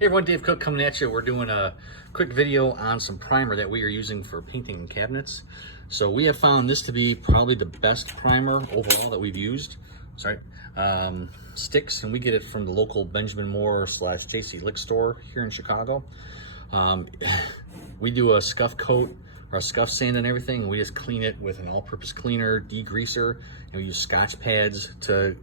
Hey everyone, Dave Cook coming at you. We're doing a quick video on some primer that we are using for painting cabinets. So we have found this to be probably the best primer overall that we've used. Sticks, and we get it from the local Benjamin Moore / JC Lick store here in Chicago. We do a scuff coat or a scuff sand and everything, and we just clean it with an all-purpose cleaner, degreaser, and we use Scotch pads to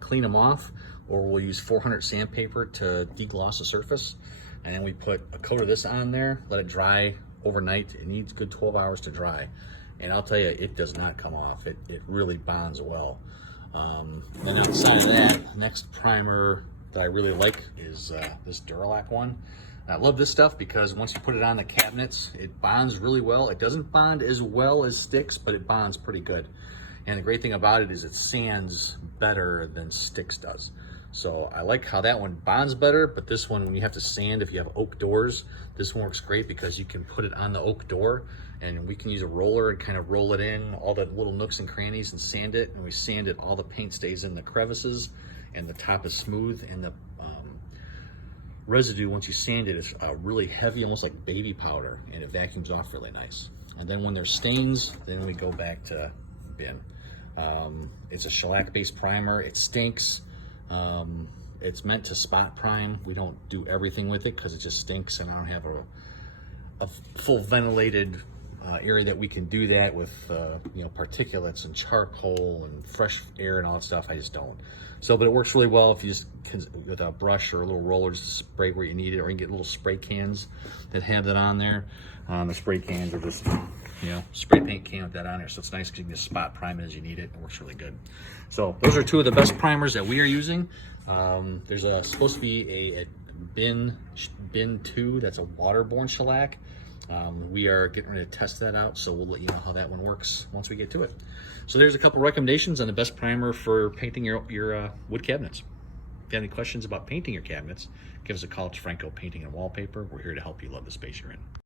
clean them off, or we'll use 400 sandpaper to degloss the surface, and then we put a coat of this on there, let it dry overnight. It needs good 12 hours to dry, and I'll tell you, it does not come off. It really bonds well. Then outside of that, next primer that I really like is this Duralac one. And I love this stuff because once you put it on the cabinets, it bonds really well. It doesn't bond as well as sticks, but it bonds pretty good. And the great thing about it is it sands better than sticks does. So I like how that one bonds better, but this one, when you have to sand, if you have oak doors, this one works great because you can put it on the oak door, and we can use a roller and kind of roll it in all the little nooks and crannies and sand it. And we sand it, all the paint stays in the crevices, and the top is smooth, and the residue, once you sand it, is really heavy, almost like baby powder, and it vacuums off really nice. And then when there's stains, then we go back to bin. It's a shellac-based primer. It stinks. It's meant to spot prime. We don't do everything with it because it just stinks, and I don't have a full ventilated area that we can do that with, particulates and charcoal and fresh air and all that stuff. I just don't. So, but it works really well if you just, with a brush or a little roller, just spray where you need it, or you can get little spray cans that have that on there. The spray cans are just, spray paint can with that on there. So it's nice because you can just spot prime it as you need it. It works really good. So those are two of the best primers that we are using. There's supposed to be a bin 2 that's a waterborne shellac. We are getting ready to test that out, so we'll let you know how that one works once we get to it. So there's a couple recommendations on the best primer for painting your wood cabinets. If you have any questions about painting your cabinets, give us a call. It's Franco Painting and Wallpaper. We're here to help you love the space you're in.